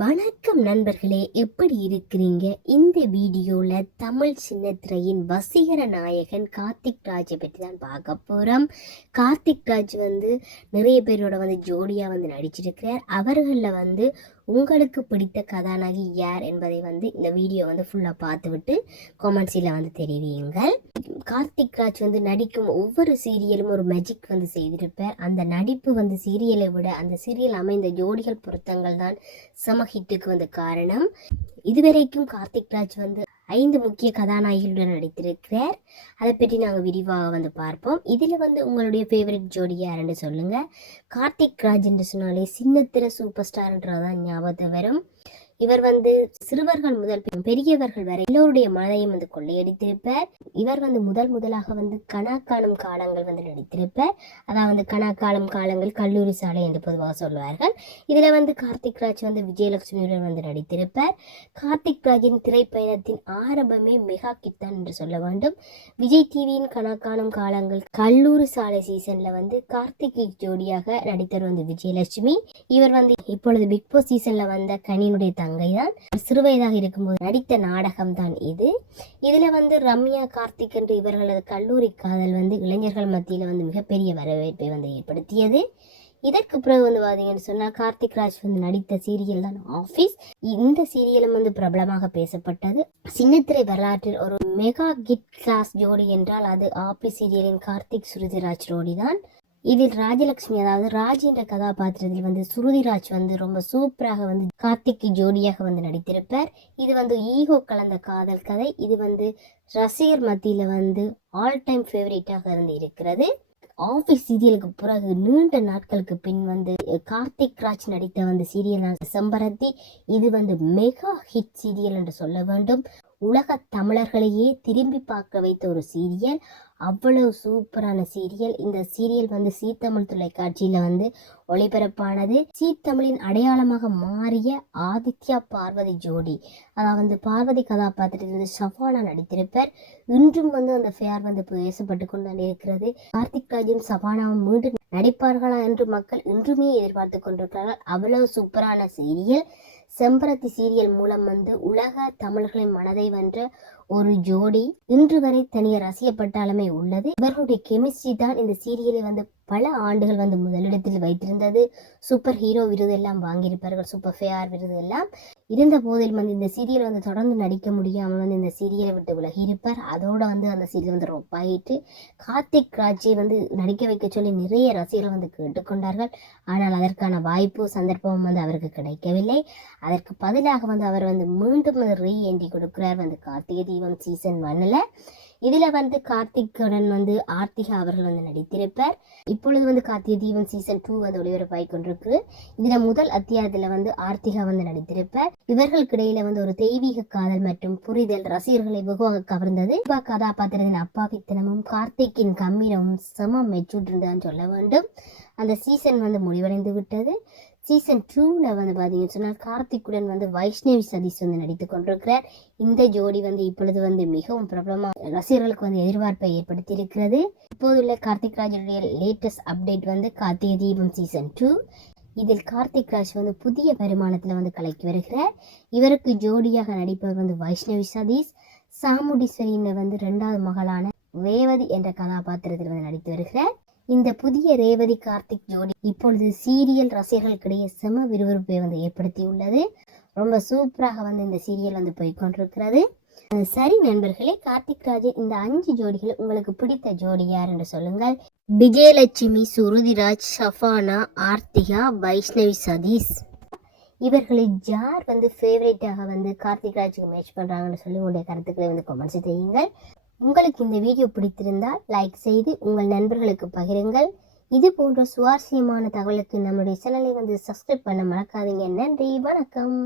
வணக்கம் நண்பர்களே, எப்படி இருக்கிறீங்க? இந்த வீடியோல தமிழ் சின்னத்திரையின் வசீகர நாயகன் கார்த்திக் ராஜை பற்றி தான் பார்க்க போறோம். கார்த்திக் ராஜ் நிறைய பேரோட ஜோடியா நடிச்சிருக்கிறார். அவர்களில் உங்களுக்கு பிடித்த கதாநாயகி யார் என்பதை இந்த வீடியோ ஃபுல்லா பார்த்துவிட்டு கொமெண்ட்ஸில் தெரிவியுங்கள். கார்த்திக் ராஜ் நடிக்கும் ஒவ்வொரு சீரியலும் ஒரு மேஜிக் செய்திருப்பார். அந்த நடிப்பு சீரியலை விட அந்த சீரியல் அமைந்த ஜோடிகள் பொருத்தங்கள் தான் சம ஹிட்டுக்கு காரணம். இதுவரைக்கும் கார்த்திக் ராஜ் 5 முக்கிய கதாநாயகிகளுடன் நடித்திருக்கிறார். அதை பற்றி நாங்கள் விரிவாக பார்ப்போம். இதில் உங்களுடைய ஃபேவரட் ஜோடி யாருன்னு சொல்லுங்க. கார்த்திக் ராஜ் என்று சொன்னாலே சின்னத்திர சூப்பர் ஸ்டார்ன்றதான் ஞாபகத்து வரும். இவர் சிறுவர்கள் முதல் பெரியவர்கள் வரை எல்லோருடைய மனதையும் கொள்ளையடித்திருப்பார். இவர் முதலாக கணக்காணும் காலங்கள் நடித்திருப்பார். அதாவது கணக்காலும் காலங்கள் கல்லூரி சாலை என்று பொதுவாக சொல்வார்கள். இதுல கார்த்திக் ராஜ் விஜயலட்சுமியுடன் நடித்திருப்பார். கார்த்திக் ராஜின் திரைப்பயணத்தின் ஆரம்பமே மெகா கித்தான் என்று சொல்ல வேண்டும். விஜய் டிவியின் கணக்காணும் காலங்கள் கல்லூரி சாலை சீசன்ல கார்த்திக் ஜோடியாக நடித்தவர் விஜயலட்சுமி. இவர் இப்பொழுது பிக் பாஸ் சீசன்ல வந்த கனியினுடைய தங்கைதான். சிறுவயதாக இருக்கும்போது நடித்த நாடகம் தான் இது. இதுல ரம்யா கார்த்திக் என்று இவர்களது கல்லூரி காதல் இளைஞர்கள் மத்தியில மிகப்பெரிய வரவேற்பை ஏற்படுத்தியது. இதற்கு பிறகு பாத்தீங்கன்னு சொன்னா கார்த்திக் ராஜ் நடித்த சீரியல் தான் ஆபீஸ். இந்த சீரியலும் பிரபலமாக பேசப்பட்டது. சின்னத்திரை வரலாற்றில் ஒரு மெகா கிட் கிளாஸ் ஜோடி என்றால் அது ஆபீஸ் சீரியலின் கார்த்திக் சுருதிராஜ் ஜோடி தான். இதில் ராஜலட்சுமி, அதாவது ராஜ் என்ற கதாபாத்திரத்தில் சுருதிராஜ் ரொம்ப சூப்பராக கார்த்திக் ஜோடியாக நடித்திருப்பார். இது ஈகோ கலந்த காதல் கதை. இது ரசிகர் மத்தியில ஆல் டைம் ஃபேவரட்டாக இருக்கிறது. ஆபீஸ் சீரியலுக்கு பிறகு நீண்ட நாட்களுக்கு பின் கார்த்திக் ராஜ் நடித்த சீரியல் செம்பருத்தி. இது மெகா ஹிட் சீரியல் என்று சொல்ல வேண்டும். உலக தமிழர்களையே திரும்பி பார்க்க வைத்த ஒரு சீரியல். அவ்வளவு சூப்பரான சீரியல். இந்த சீரியல் சீ தமிழ் தொலைக்காட்சியில ஒளிபரப்பானது. சீ தமிழின் அடையாளமாக மாறிய ஆதித்யா பார்வதி ஜோடி, அதாவது பார்வதி கதாபாத்திரத்தில் சவானா நடித்திருப்பார். இன்றும் அந்த ஃபேர் பேசப்பட்டு கொண்டு இருக்கிறது. கார்த்திக் ராஜும் சவானாவும் மீண்டும் நடிப்பார்களா என்று மக்கள் இன்றுமே எதிர்பார்த்து கொண்டிருக்கிறார்கள். அவ்வளவு சூப்பரான சீரியல். செம்பருத்தி சீரியல் மூலம் உலக தமிழர்களின் மனதை வென்ற ஒரு ஜோடி இன்று வரை தனியாக ரசிக்கப்பட்டாலுமே உள்ளது. இவர்களுடைய கெமிஸ்ட்ரி தான் இந்த சீரியலை பல ஆண்டுகள் முதலிடத்தில் வைத்திருந்தது. சூப்பர் ஹீரோ விருது எல்லாம் வாங்கியிருப்பார்கள், சூப்பர் ஃபேர் விருது எல்லாம். இருந்த போதில் இந்த சீரியல் தொடர்ந்து நடிக்க முடியாமல் இந்த சீரியலை விட்டு விலகி இருப்பார். அதோட அந்த சீரியல் ரொப்பாயிட்டு கார்த்திக் ராஜை நடிக்க வைக்க சொல்லி நிறைய ரசிகர்கள் கேட்டுக்கொண்டார்கள். ஆனால் அதற்கான வாய்ப்பு சந்தர்ப்பம் அவருக்கு கிடைக்கவில்லை. அதற்கு பதிலாக அவர் மீண்டும் ரீ என்ட்ரி கொடுக்கிறார் கார்த்திகை தீபம் சீசன் 1ல. இதுல கார்த்திக்குடன் ஆர்த்திகா அவர்கள் நடித்திருப்பார். இப்பொழுது கார்த்திகை தீபம் சீசன் 2 ஒளிபரப்பாய் கொண்டிருக்கு. இதுல முதல் அத்தியாயத்துல ஆர்த்திகா நடித்திருப்பார். இவர்களுக்கு இடையில ஒரு தெய்வீக காதல் மற்றும் புரிதல் ரசிகர்களை வெகுவாக கவர்ந்தது. கதாபாத்திரத்தின் அப்பாவித்தனமும் கார்த்திக்கின் கம்பீரமும் செம மெச்சூர்ட் இருந்ததுன்னு சொல்ல வேண்டும். அந்த சீசன் முடிவடைந்து விட்டது. சீசன் 2ல பார்த்தீங்கன்னு சொன்னால் கார்த்திக்குடன் வைஷ்ணவி சதீஷ் நடித்து கொண்டிருக்கிறார். இந்த ஜோடி இப்பொழுது மிகவும் பிரபலமாக ரசிகர்களுக்கு எதிர்பார்ப்பை ஏற்படுத்தி இருக்கிறது. இப்போதுள்ள Karthik ராஜுடைய latest update Karthigai Deepam season 2. இதில் கார்த்திக் ராஜ் புதிய வருமானத்தில் கலக்கி வருகிறார். இவருக்கு ஜோடியாக நடிப்பவர் வைஷ்ணவி சதீஷ். சாமுண்டீஸ்வரியின் 2வது மகளான ரேவதி என்ற கதாபாத்திரத்தில் நடித்து வருகிறார். இந்த புதிய ரேவதி கார்த்திக் ஜோடி இப்பொழுது சீரியல் ரசிகர்களுக்கிடையே செம விறுவிறுப்பை ஏற்படுத்தியுள்ளது. ரொம்ப சூப்பராக இந்த சீரியல் போய்கொண்டிருக்கிறது. சரி நண்பர்களே, கார்த்திக் ராஜின் இந்த 5 ஜோடிகள் உங்களுக்கு பிடித்த ஜோடி யார் என்று சொல்லுங்கள். விஜயலட்சுமி, சுருதிராஜ், சஃபானா, ஆர்த்திகா, வைஷ்ணவி சதீஷ் இவர்களில் யார் ஃபேவரட்டாக கார்த்திக் ராஜுக்கு மேட்ச் பண்றாங்கன்னு சொல்லி உங்களுடைய கருத்துக்களை கமெண்ட்ஸ் செய்யுங்கள். உங்களுக்கு இந்த வீடியோ பிடித்திருந்தால் லைக் செய்து உங்கள் நண்பர்களுக்கு பகிருங்கள். இது போன்ற சுவாரஸ்யமான தகவலுக்கு நம்முடைய சேனலை சப்ஸ்கிரைப் பண்ண மறக்காதீங்க. நன்றி, வணக்கம்.